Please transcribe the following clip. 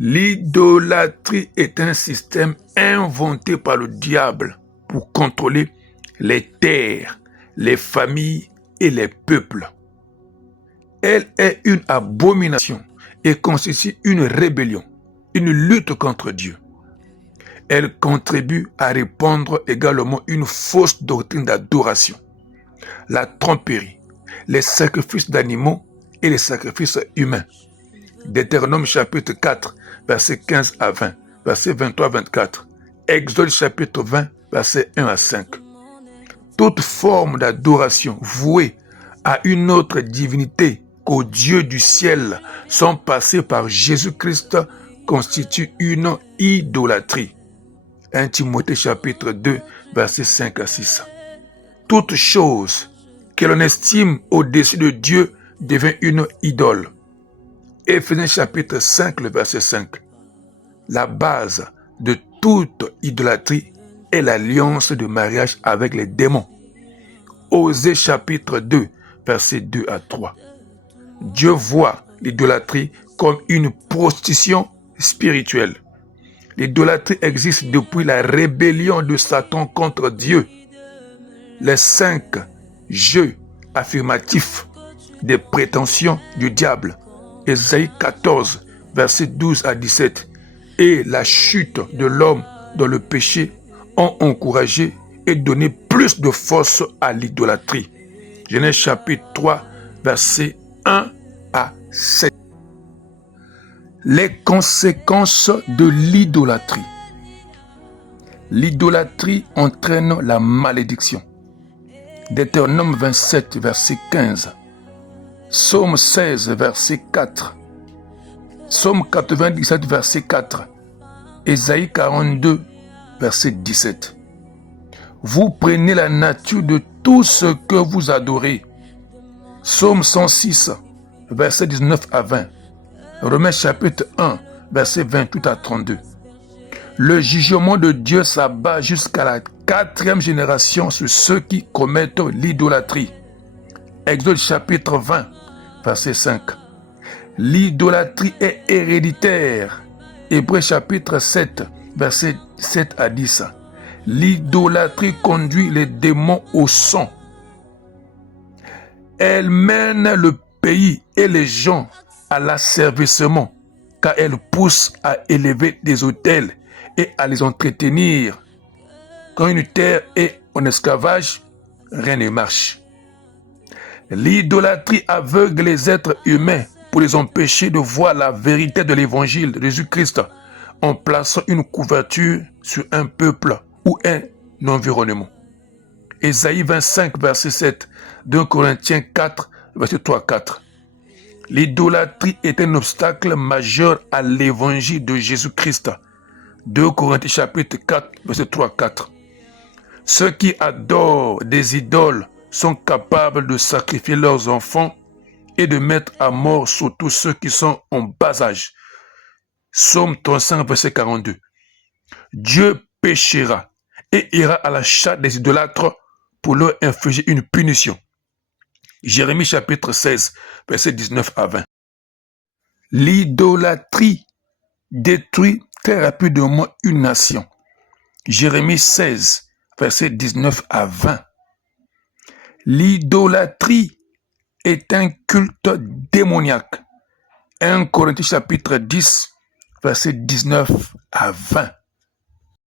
L'idolâtrie est un système inventé par le diable pour contrôler les terres, les familles et les peuples. Elle est une abomination et constitue une rébellion, une lutte contre Dieu. Elle contribue à répandre également une fausse doctrine d'adoration, la tromperie, les sacrifices d'animaux et les sacrifices humains. Deutéronome chapitre 4, versets 15 à 20, versets 23 à 24. Exode chapitre 20, versets 1 à 5. Toute forme d'adoration vouée à une autre divinité qu'au Dieu du ciel, sans passer par Jésus-Christ, constitue une idolâtrie. 1 Timothée chapitre 2, versets 5 à 6. Toute chose que l'on estime au-dessus de Dieu devient une idole. Éphésiens chapitre 5, le verset 5. La base de toute idolâtrie est l'alliance de mariage avec les démons. Osée chapitre 2, versets 2 à 3. Dieu voit l'idolâtrie comme une prostitution spirituelle. L'idolâtrie existe depuis la rébellion de Satan contre Dieu. Les 5 jeux affirmatifs des prétentions du diable, Ésaïe 14, versets 12 à 17, et la chute de l'homme dans le péché ont encouragé et donné plus de force à l'idolâtrie. Genèse chapitre 3, versets 1 à 7. Les conséquences de l'idolâtrie. L'idolâtrie entraîne la malédiction. Deutéronome 27, verset 15. Psaume 16, verset 4. Psaume 97, verset 4. Ésaïe 42, verset 17. Vous prenez la nature de tout ce que vous adorez. Psaume 106, verset 19 à 20. Romains chapitre 1, verset 28 à 32. Le jugement de Dieu s'abat jusqu'à la 4e génération sur ceux qui commettent l'idolâtrie. Exode chapitre 20, verset 5. L'idolâtrie est héréditaire. Hébreux chapitre 7, verset 7 à 10. L'idolâtrie conduit les démons au sang. Elle mène le pays et les gens à l'asservissement, car elle pousse à élever des autels et à les entretenir. Quand une terre est en esclavage, rien ne marche. L'idolâtrie aveugle les êtres humains pour les empêcher de voir la vérité de l'évangile de Jésus-Christ en plaçant une couverture sur un peuple ou un environnement. Ésaïe 25, verset 7, 2 Corinthiens 4, verset 3 à 4. L'idolâtrie est un obstacle majeur à l'évangile de Jésus-Christ. 2 Corinthiens chapitre 4, verset 3 à 4. Ceux qui adorent des idoles sont capables de sacrifier leurs enfants et de mettre à mort surtout ceux qui sont en bas âge. Psaume 35, verset 42. Dieu péchera et ira à la chasse des idolâtres pour leur infliger une punition. Jérémie chapitre 16, verset 19 à 20. L'idolâtrie détruit très rapidement une nation. Jérémie 16, verset 19 à 20. L'idolâtrie est un culte démoniaque. 1 Corinthiens chapitre 10, verset 19 à 20.